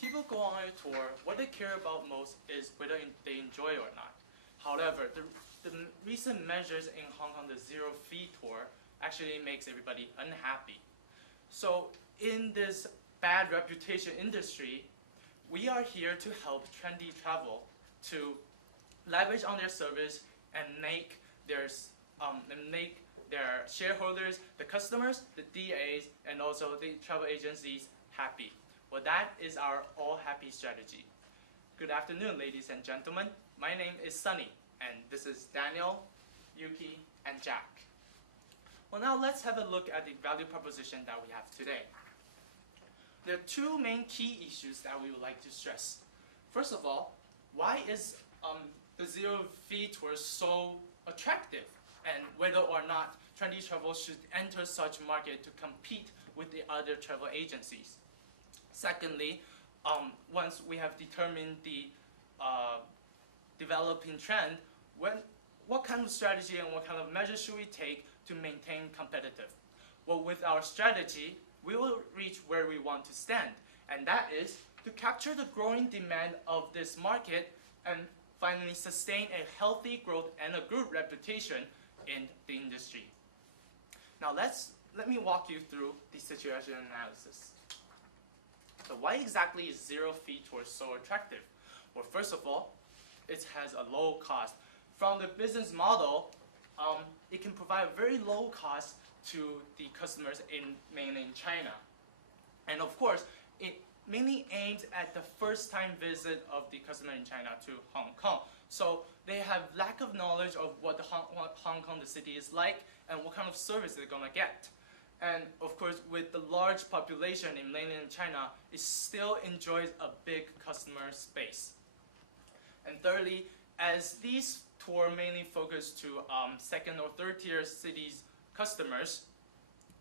people go on a tour, what they care about most is whether they enjoy it or not. However, the recent measures in Hong Kong, the zero-fee tour, actually makes everybody unhappy. So in this bad reputation industry, we are here to help trendy travel to leverage on their service and make their shareholders, the customers, the DAs, and also the travel agencies happy. Well, that is our all happy strategy. Good afternoon, ladies and gentlemen. My name is Sunny, and this is Daniel, Yuki, and Jack. Well, now let's have a look at the value proposition that we have today. There are two main key issues that we would like to stress. First of all, why is the zero-fee tour so attractive, and whether or not trendy travel should enter such market to compete with the other travel agencies. Secondly, once we have determined the developing trend, what kind of strategy and what kind of measures should we take to maintain competitive? Well, with our strategy, we will reach where we want to stand, and that is to capture the growing demand of this market and finally sustain a healthy growth and a good reputation in the industry. Now let me walk you through the situation analysis. So why exactly is zero-fee tour so attractive? Well, first of all, it has a low cost. From the business model, it can provide a very low cost to the customers in mainland China. And of course, it mainly aims at the first-time visit of the customer in China to Hong Kong. So they have lack of knowledge of what Hong Kong, the city, is like and what kind of service they're going to get. And of course, with the large population in mainland China, it still enjoys a big customer space. And thirdly, as these tours mainly focus to second or third tier cities customers,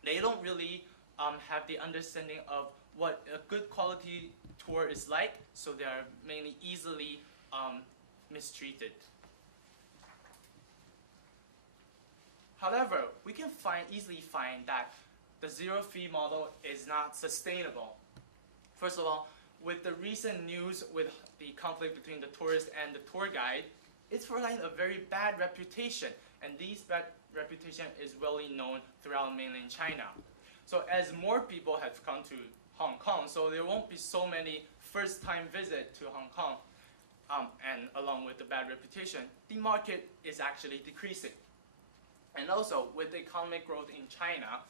they don't really have the understanding of what a good quality tour is like, so they are mainly easily mistreated. However, we can easily find that the zero-fee model is not sustainable. First of all, with the recent news with the conflict between the tourist and the tour guide, it's providing a very bad reputation, and this bad reputation is well known throughout mainland China. So as more people have come to Hong Kong, so there won't be so many first-time visits to Hong Kong, and along with the bad reputation, the market is actually decreasing. And also, with the economic growth in China,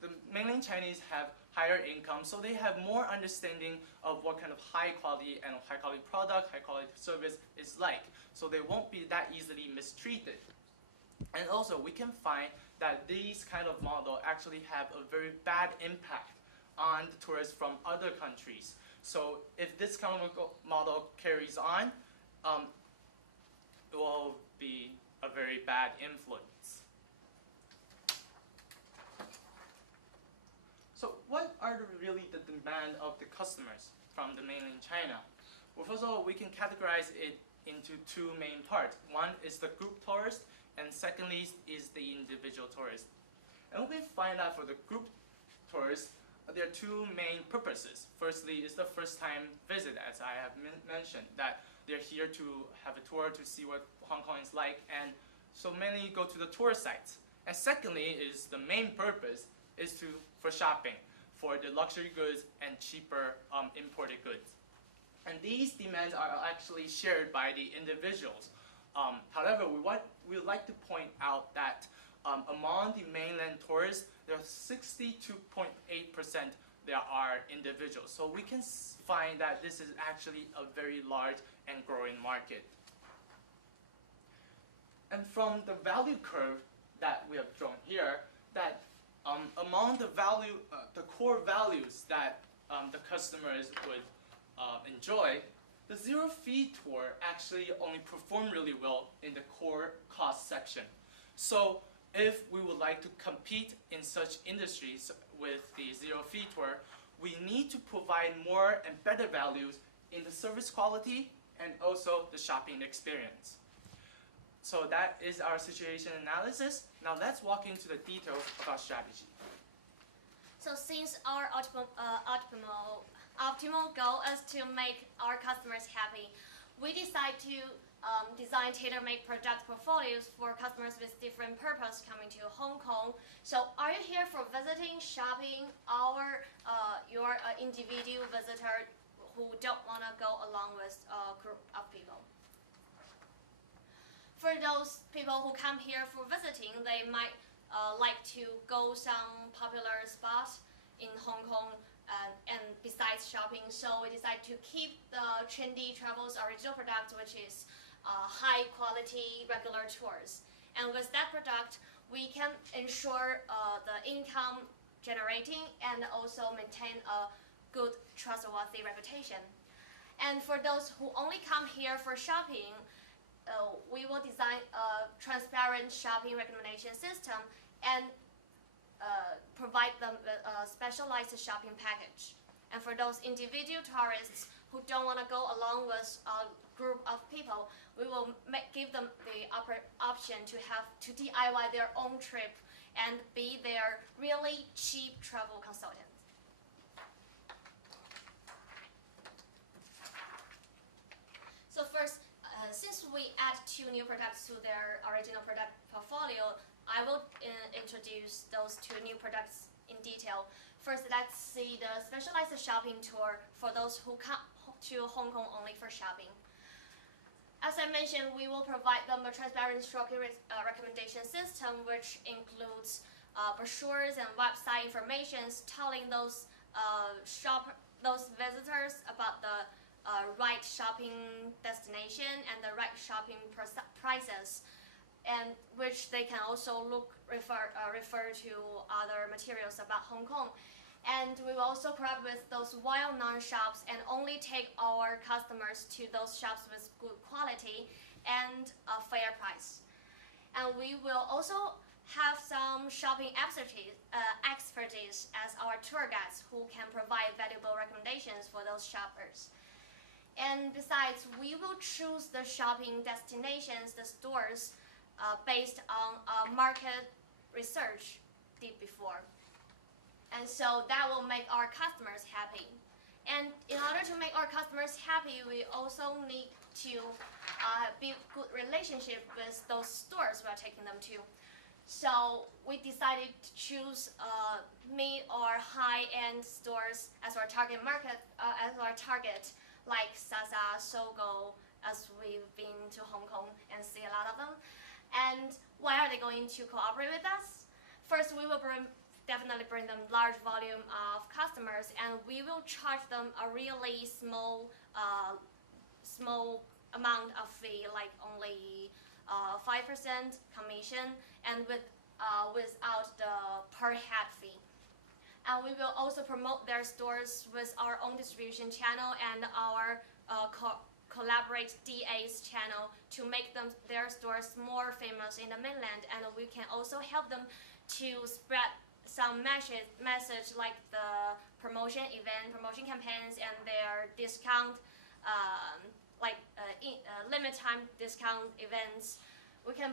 the mainland Chinese have higher income, so they have more understanding of what kind of high quality product, high quality service is like. So they won't be that easily mistreated. And also, we can find that these kind of model actually have a very bad impact on the tourists from other countries. So if this kind of model carries on, it will be a very bad influence. So what are really the demand of the customers from the mainland China? Well, first of all, we can categorize it into two main parts. One is the group tourist, and secondly is the individual tourist. And we find out for the group tourists, there are two main purposes. Firstly is the first-time visit, as I have mentioned, that they're here to have a tour to see what Hong Kong is like, and so many go to the tour sites. And secondly is the main purpose is for shopping, for the luxury goods and cheaper imported goods. And these demands are actually shared by the individuals. However, we would like to point out that among the mainland tourists, there are 62.8% there are individuals. So we can find that this is actually a very large and growing market. And from the value curve that we have drawn here, that among the core values that the customers would enjoy, the zero-fee tour actually only perform really well in the core cost section. So if we would like to compete in such industries with the zero-fee tour, we need to provide more and better values in the service quality and also the shopping experience. So that is our situation analysis. Now let's walk into the details of our strategy. So since our optimal optimal goal is to make our customers happy. We decide to design tailor-made product portfolios for customers with different purpose coming to Hong Kong. So are you here for visiting, shopping, or you're an individual visitor who don't want to go along with a group of people? For those people who come here for visiting, they might like to go some popular spots in Hong Kong and besides shopping. So we decided to keep the trendy travels original product, which is high quality regular tours. And with that product, we can ensure the income generating and also maintain a good trustworthy reputation. And for those who only come here for shopping, we will design a transparent shopping recommendation system and provide them with a specialized shopping package. And for those individual tourists who don't want to go along with a group of people, we will give them the option to DIY their own trip and be their really cheap travel consultant. So first, since we add 2 new products to their original product portfolio, I will introduce those 2 new products in detail. First, let's see the specialized shopping tour for those who come to Hong Kong only for shopping. As I mentioned, we will provide them a transparent shopping recommendation system, which includes brochures and website information telling those visitors about the right shopping destination and the right shopping prices, and which they can also refer to other materials about Hong Kong. And we will also collaborate with those well-known shops and only take our customers to those shops with good quality and a fair price. And we will also have some shopping expertise as our tour guides who can provide valuable recommendations for those shoppers. And besides, we will choose the shopping destinations, the stores, based on market research did before. And so that will make our customers happy. And in order to make our customers happy, we also need to build good relationship with those stores we are taking them to. So we decided to choose mid or high-end stores as our target market, like Sasa, Sogo, as we've been to Hong Kong and see a lot of them. And why are they going to cooperate with us? First, we will definitely bring them large volume of customers, and we will charge them a really small amount of fee, like only 5% commission, and without the per head fee. And we will also promote their stores with our own distribution channel and our collaborate DA's channel to make their stores more famous in the mainland. And we can also help them to spread some message like the promotion campaigns and their discount, limit time discount events. We can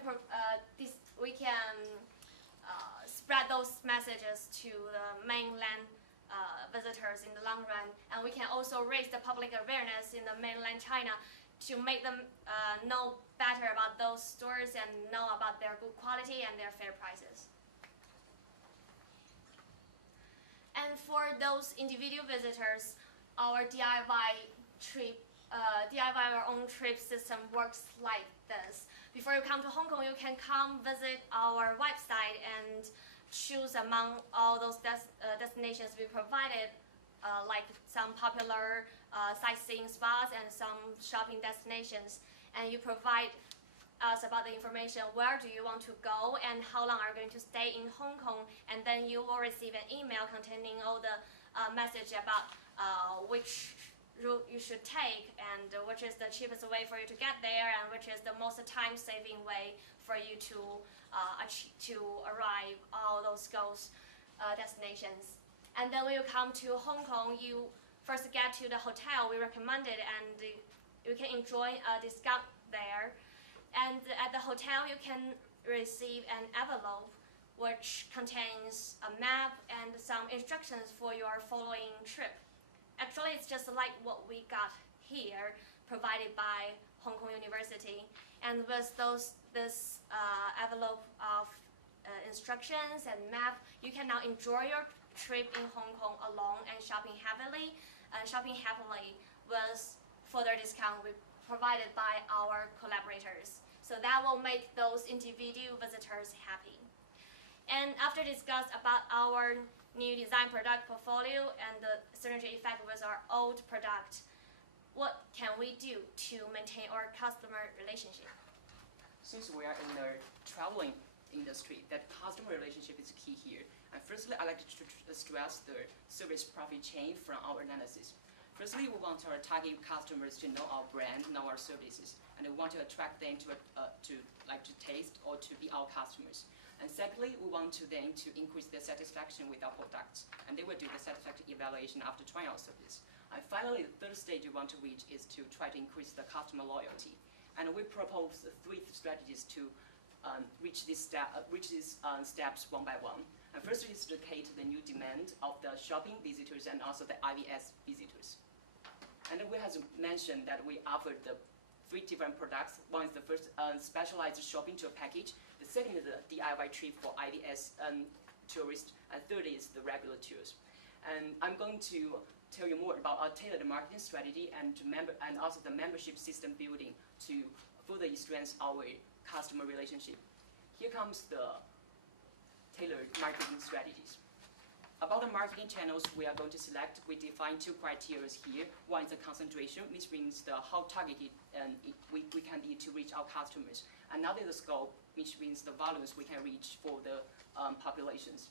spread those messages to the mainland visitors in the long run, and we can also raise the public awareness in the mainland China to make them know better about those stores and know about their good quality and their fair prices. And for those individual visitors, our DIY our own trip system works like this. Before you come to Hong Kong, you can come visit our website and choose among all those destinations we provided, like some popular sightseeing spots and some shopping destinations. And you provide us about the information, where do you want to go and how long are you going to stay in Hong Kong, and then you will receive an email containing all the message about which route you should take and which is the cheapest way for you to get there and which is the most time-saving way for you to arrive all those destinations. And then when you come to Hong Kong, you first get to the hotel we recommended, and you can enjoy a discount there. And at the hotel, you can receive an envelope which contains a map and some instructions for your following trip. Actually, it's just like what we got here, provided by Hong Kong University. And with this envelope of instructions and map, you can now enjoy your trip in Hong Kong alone and shopping happily with further discount provided by our collaborators. So that will make those individual visitors happy. And after discuss about our new design product portfolio and the synergy effect with our old product, what can we do to maintain our customer relationship? Since we are in the traveling industry, that customer relationship is key here. And firstly, I'd like to stress the service profit chain from our analysis. Firstly, we want our target customers to know our brand, know our services, and we want to attract them to taste or to be our customers. And secondly, we want to then to increase their satisfaction with our products, and they will do the satisfaction evaluation after trying our service. And finally, the third stage we want to reach is to try to increase the customer loyalty. And we propose 3 strategies to reach these steps one by one. And first is to cater the new demand of the shopping visitors and also the IVS visitors. And we have mentioned that we offered the 3 different products. One is the first specialized shopping tour package. The second is the DIY trip for IVS tourists. And third is the regular tours. And I'm going to tell you more about our tailored marketing strategy and also the membership system building to further strengthen our customer relationship. Here comes the tailored marketing strategies. About the marketing channels we are going to select, we define 2 criteria here. One is the concentration, which means how targeted we can be to reach our customers. Another is the scope, which means the volumes we can reach for the populations.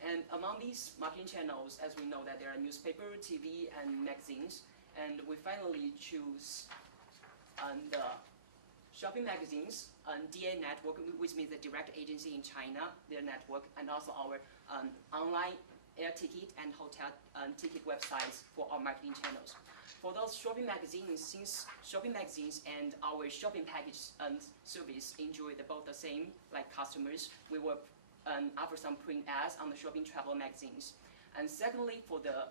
And among these marketing channels, as we know that there are newspaper, TV, and magazines, and we finally choose the shopping magazines, DA network, which means the direct agency in China, their network, and also our online air ticket and hotel ticket websites for our marketing channels. For those shopping magazines, since shopping magazines and our shopping package service enjoy both the same like customers, we will offer some print ads on the shopping travel magazines. And secondly, for the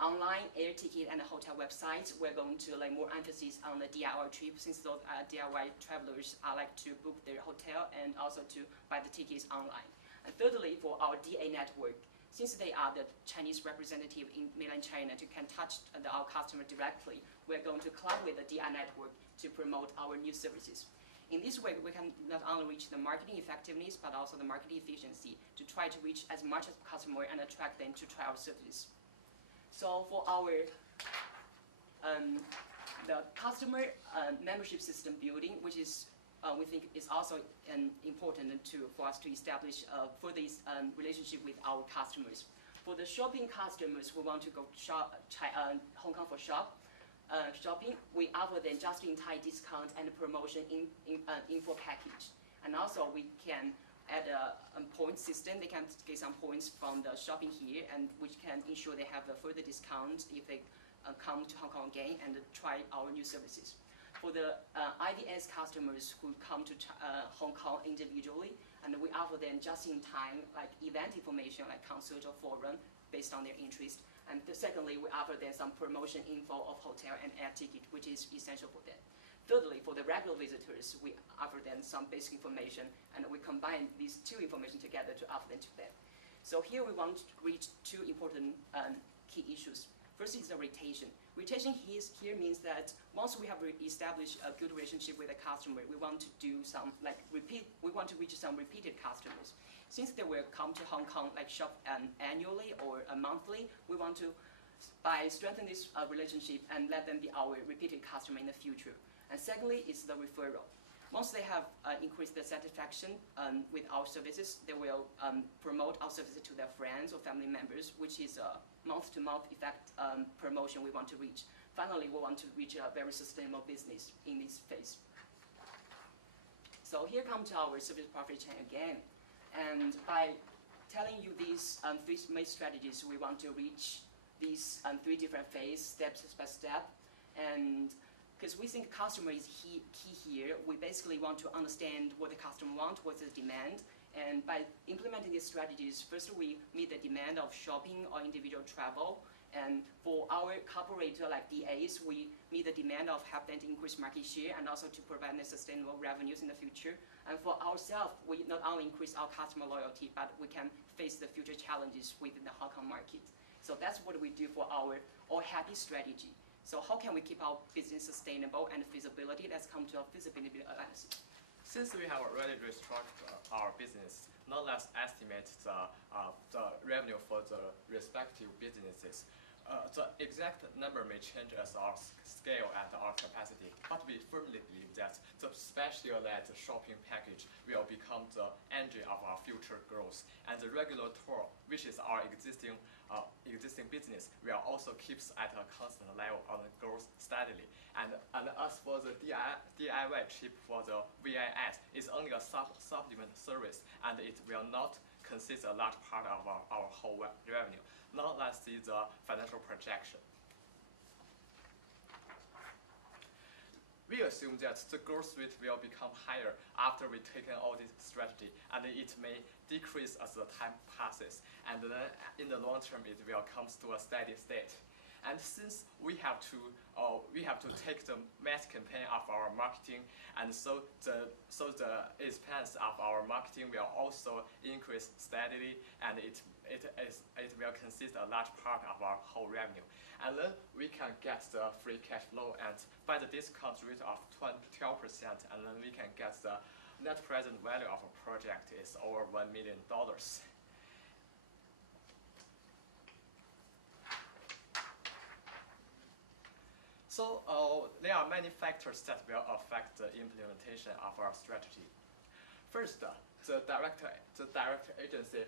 online air ticket and the hotel websites, we're going to lay more emphasis on the DIY trip, since those DIY travelers like to book their hotel and also to buy the tickets online. And thirdly, for our DA network, since they are the Chinese representative in mainland China to can touch our customer directly, we're going to collaborate with the DI network to promote our new services. In this way, we can not only reach the marketing effectiveness, but also the marketing efficiency to try to reach as much as customer and attract them to try our services. So for our the customer membership system building, which is we think is also important for us to establish further relationship with our customers. For the shopping customers who want to go Hong Kong for shopping, we offer them just-in-time discount and promotion info package. And also we can add a point system. They can get some points from the shopping here, and which can ensure they have a further discount if they come to Hong Kong again and try our new services. For the IVS customers who come to Hong Kong individually, and we offer them just-in-time like event information like concert or forum based on their interest. And secondly, we offer them some promotion info of hotel and air ticket, which is essential for them. Thirdly, for the regular visitors, we offer them some basic information, and we combine these 2 information together to offer them to them. So here we want to reach 2 important key issues. First is the retention. Retention here means that once we have established a good relationship with a customer, we want to do some we want to reach some repeated customers. Since they will come to Hong Kong shop annually or monthly, we want to by strengthening this relationship and let them be our repeated customer in the future. And secondly is the referral. Once they have increased their satisfaction with our services, they will promote our services to their friends or family members, which is a month-to-month effect promotion we want to reach. Finally, we want to reach a very sustainable business in this phase. So here comes our service profit chain again. And by telling you these 3 main strategies, we want to reach these 3 different phases, step by step. And because we think customer is key here, we basically want to understand what the customer wants, what's the demand, and by implementing these strategies, first we meet the demand of shopping or individual travel, And for our corporate like DAs, we meet the demand of help them to increase market share and also to provide sustainable revenues in the future. And for ourselves, we not only increase our customer loyalty, but we can face the future challenges within the Hong Kong market. So that's what we do for our all happy strategy. So how can we keep our business sustainable and feasibility? Let's come to our feasibility analysis. Since we have already restructured our business, now let's estimate the revenue for the respective businesses. The exact number may change as our scale and our capacity, but we firmly believe that the specialized shopping package will become the engine of our future growth, and the regular tour, which is our existing business, will also keep at a constant level and grows steadily. And as for the DIY chip for the VIS, is only a supplement service, and it will not consist a large part of our whole revenue. Now let's see the financial projection. We assume that the growth rate will become higher after we take all this strategy, and it may decrease as the time passes, and then in the long term it will come to a steady state. And since we have to take the mass campaign of our marketing, and so the expense of our marketing will also increase steadily, and it will consist a large part of our whole revenue. And then we can get the free cash flow, and by the discount rate of 12%, and then we can get the net present value of a project is over $1 million. So there are many factors that will affect the implementation of our strategy. First, the direct agency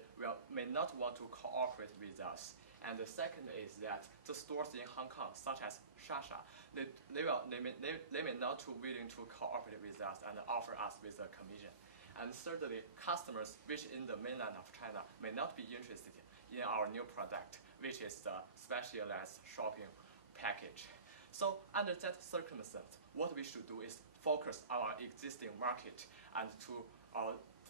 may not want to cooperate with us. And the second is that the stores in Hong Kong, such as Shasha, they may not be willing to cooperate with us and offer us with a commission. And thirdly, customers which in the mainland of China may not be interested in our new product, which is the specialized shopping package. So under that circumstance, what we should do is focus on our existing market and to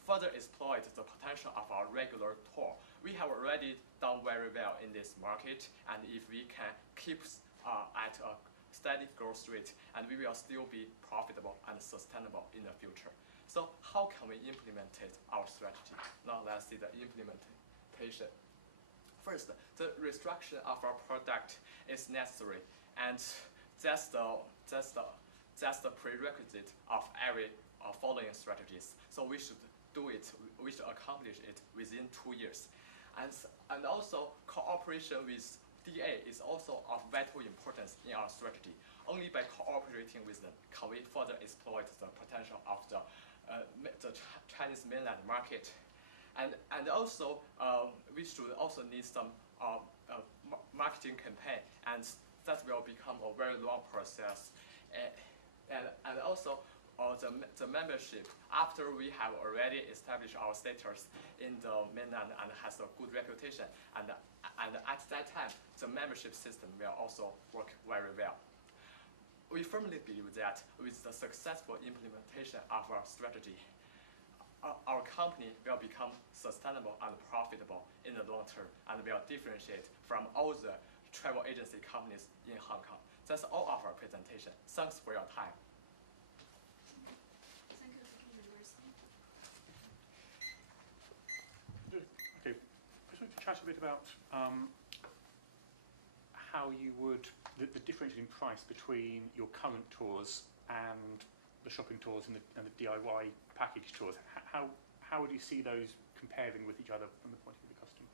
further exploit the potential of our regular tour. We have already done very well in this market, and if we can keep at a steady growth rate, and we will still be profitable and sustainable in the future. So how can we implement our strategy? Now let's see the implementation. First, the restructuring of our product is necessary, and that's the prerequisite of every following strategies. So we should do it, we should accomplish it within 2 years. And also cooperation with DA is also of vital importance in our strategy. Only by cooperating with them can we further exploit the potential of the Chinese mainland market. And also we should also need some marketing campaign, and that will become a very long process. And also the membership, after we have already established our status in the mainland and has a good reputation, and at that time the membership system will also work very well. We firmly believe that with the successful implementation of our strategy, our company will become sustainable and profitable in the long term, and will differentiate from all the travel agency companies in Hong Kong. That's all of our presentation. Thanks for your time. Thank you, Peking University. Okay, I just wanted to chat a bit about how you would, the differentiating price between your current tours and the shopping tours and the DIY package tours. How would you see those comparing with each other from the point of view of the customer?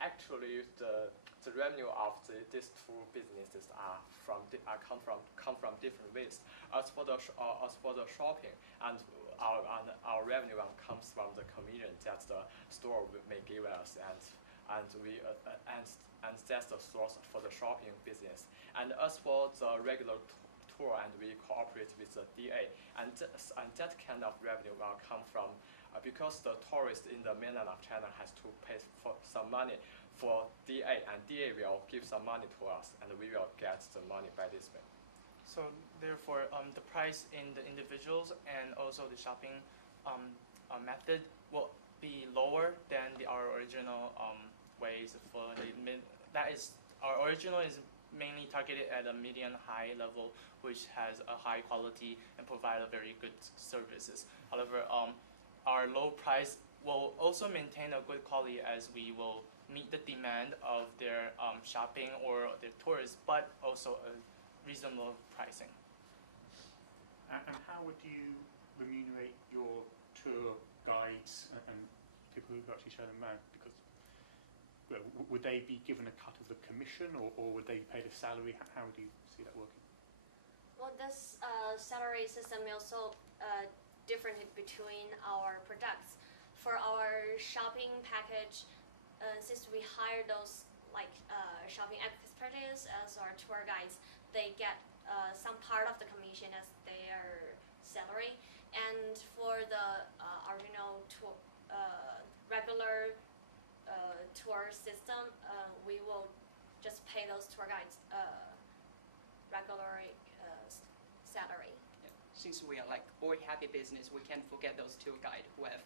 Actually, the revenue of these two businesses come from different ways. As for the shopping, and our revenue comes from the commission that the store may give us, and that's the source for the shopping business. And as for the regular tour, and we cooperate with the DA, and that kind of revenue will come from because the tourist in the mainland of China has to pay for some money for DA, and DA will give some money to us, and we will get the money by this way. So therefore, the price in the individuals and also the shopping method will be lower than our original ways for the that is our original is mainly targeted at a medium high level, which has a high quality and provide a very good services. However, our low price will also maintain a good quality as we will meet the demand of their shopping or their tourists, but also a reasonable pricing. And how would you remunerate your tour guides and people who actually show them around? Because well, would they be given a cut of the commission, or would they be paid a salary? How would you see that working? Well, this salary system is also different between our products. For our shopping package, since we hire those like shopping experts as our tour guides, they get some part of the commission as their salary. And for the original tour, regular tour system, we will just pay those tour guides regular salary. Yeah. Since we are like all happy business, we can't forget those tour guide who have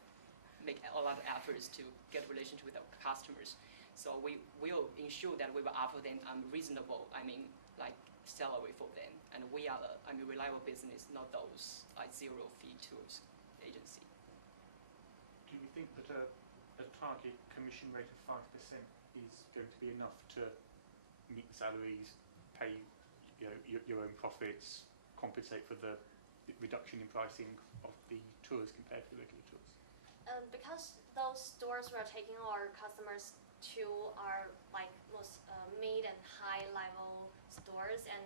make a lot of efforts to get relationship with our customers. So we will ensure that we will offer them reasonable, like salary for them. And we are a reliable business, not those like zero fee tours agency. Do you think that a target commission rate of 5% is going to be enough to meet the salaries, pay your own profits, compensate for the reduction in pricing of the tours compared to the regular tours? Because those stores we're taking our customers to are like most mid and high level stores, and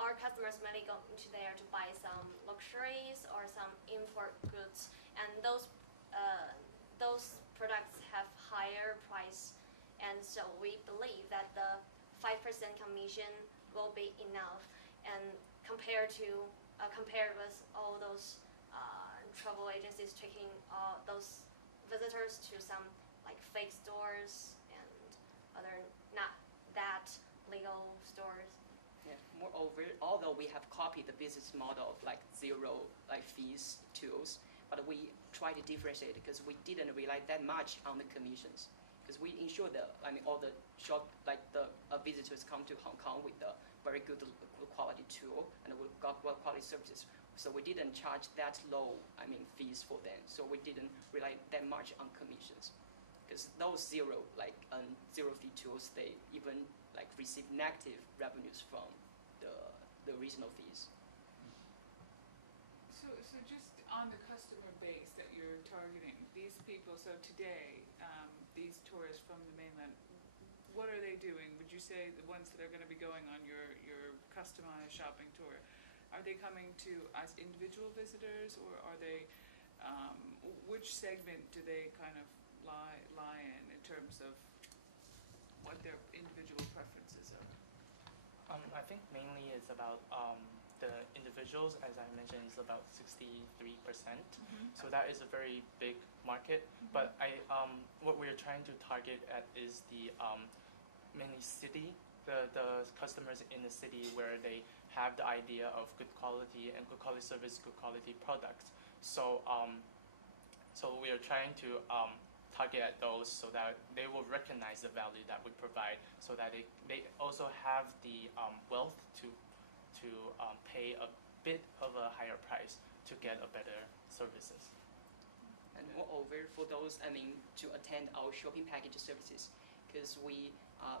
our customers mainly go into there to buy some luxuries or some import goods, and those products have higher price, and so we believe that the 5% commission will be enough, and compared with all those travel agencies taking those visitors to some like fake stores and other not that legal stores. Yeah. Moreover, although we have copied the business model of like zero like fees tools, but we try to differentiate because we didn't rely that much on the commissions. Because we ensure that all the visitors come to Hong Kong with a very good quality tour and we got well quality services. So we didn't charge that low fees for them. So we didn't rely that much on commissions. Because those zero fee tours, they even like receive negative revenues from the regional fees. So just on the customer base that you're targeting, these people, so today, these tourists from the mainland, what are they doing? Would you say the ones that are going to be going on your customized shopping tour, are they coming to as individual visitors, or are they, which segment do they kind of lie in terms of what their individual preferences are? I think mainly it's about the individuals, as I mentioned, is about 63%. So that is a very big market. But what we're trying to target at is the mainly city, the customers in the city where they have the idea of good quality and good quality service, good quality products. So so we are trying to target at those so that they will recognize the value that we provide, so that they also have the wealth to pay a bit of a higher price to get a better services. And moreover, for those to attend our shopping package services, because we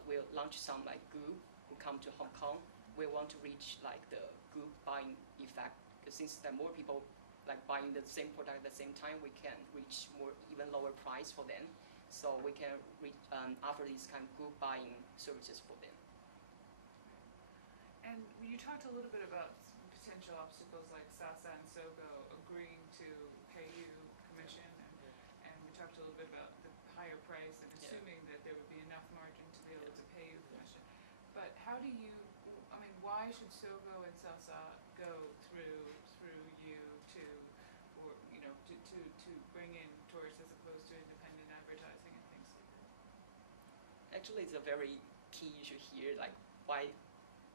will launch some like group who come to Hong Kong. We want to reach like the group buying effect. Because since there are more people like buying the same product at the same time, we can reach even lower price for them. So we can offer these kind of group buying services for them. And you talked a little bit about potential obstacles like Sasa and Sogo agreeing to pay you commission, and we talked a little bit about the higher price and assuming that there would be enough margin to be able to pay you commission. But how do you, why should Sogo and Sasa go through you to bring in tourists as opposed to independent advertising and things like that? Actually, it's a very key issue here, like why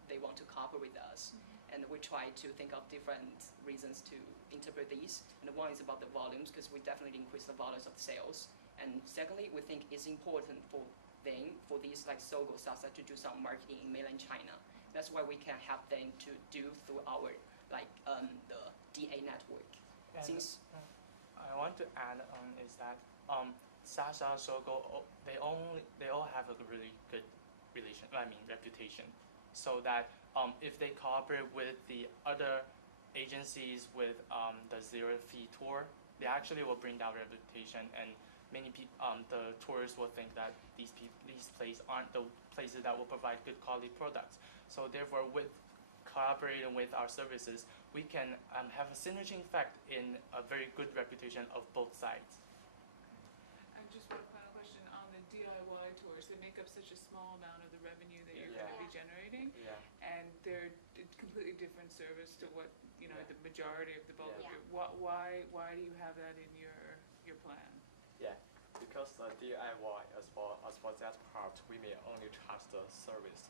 they want to cooperate with us. And we try to think of different reasons to interpret these. And one is about the volumes, because we definitely increase the volumes of sales. And secondly, we think it's important for them for these like Sogo Sasa to do some marketing in mainland China. That's why we can help them to do through our like the DA network. And Since I want to add on is that Sasa, Sogo, they all have a really good reputation. So that if they cooperate with the other agencies with the zero fee tour, they actually will bring down reputation, and many people, the tourists will think that these places aren't the places that will provide good quality products. So therefore, with collaborating with our services, we can have a synergy effect in a very good reputation of both sides. And just one final question on the DIY tours. They make up such a small amount of the revenue that you're going to be generating, Yeah. and they're a completely different service to what the majority of the bulk of Yeah. your. Why do you have that in your plan? Yeah, because the DIY, as for that part, we may only charge the service,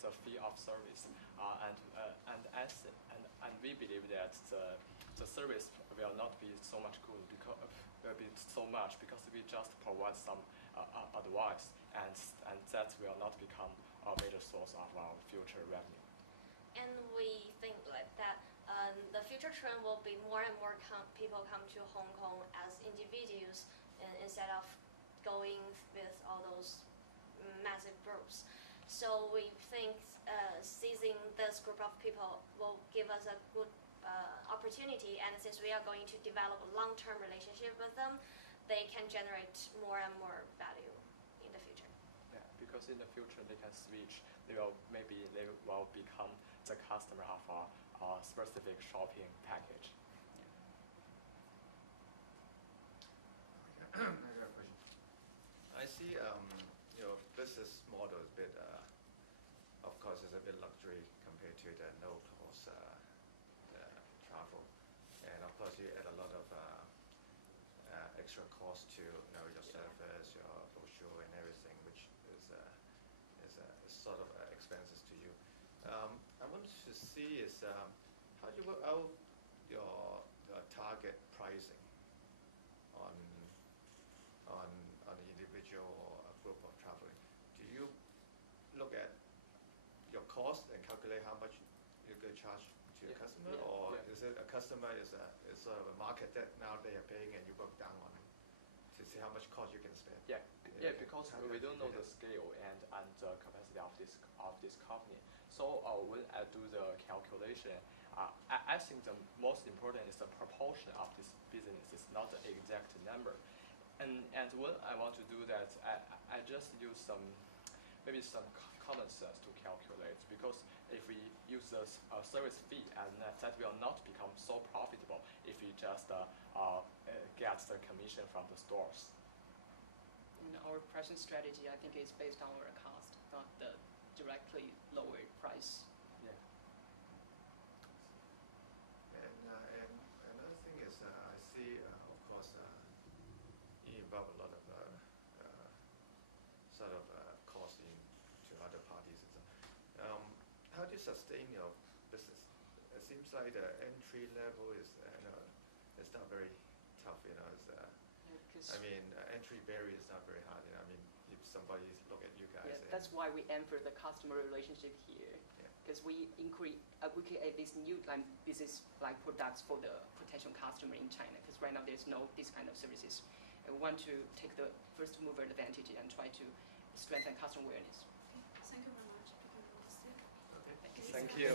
the fee of service, and we believe that the service will not be so much good because we just provide some advice, and that will not become a major source of our future revenue. And we think like that the future trend will be more and more people come to Hong Kong as individuals instead of going with all those massive groups. So we think seizing this group of people will give us a good opportunity, and since we are going to develop a long-term relationship with them, they can generate more and more value in the future. Yeah, because in the future they can switch. They will become the customer of our specific shopping package. I got a question. I see your business model is a bit, of course, it's a bit luxury compared to the no-cost travel, and of course you add a lot of extra cost to your service, your brochure, and everything, which is sort of expenses to you. I wanted to see is how do you work out your target pricing on the individual or a group of traveling? Do you look at your cost and calculate how much you're going to charge to your customer, or is it a customer is sort of a market that now they are paying and you work down on it to see how much cost you can spend? Yeah, because we don't know the scale and the capacity of this company. So when I do the calculation, I think the most important is the proportion of this business. It's not the exact number. And when I want to do that, I just use maybe some common sense to calculate, because if we use the service fee, and that will not become so profitable if we just get the commission from the stores. our pricing strategy, I think, is based on our cost, not the directly lower price. Yeah. And another thing is, I see, of course, you involve a lot of sort of cost to other parties. How do you sustain your business? It seems like the entry level is, it's not very tough. I mean, entry barrier is not very hard. I mean, if somebody look at you guys. Yeah, that's why we aim for the customer relationship here. Because we create this new business products for the potential customer in China. Because right now there's no this kind of services. And we want to take the first mover advantage and try to strengthen customer awareness. Thank you very much. Okay. Thank you.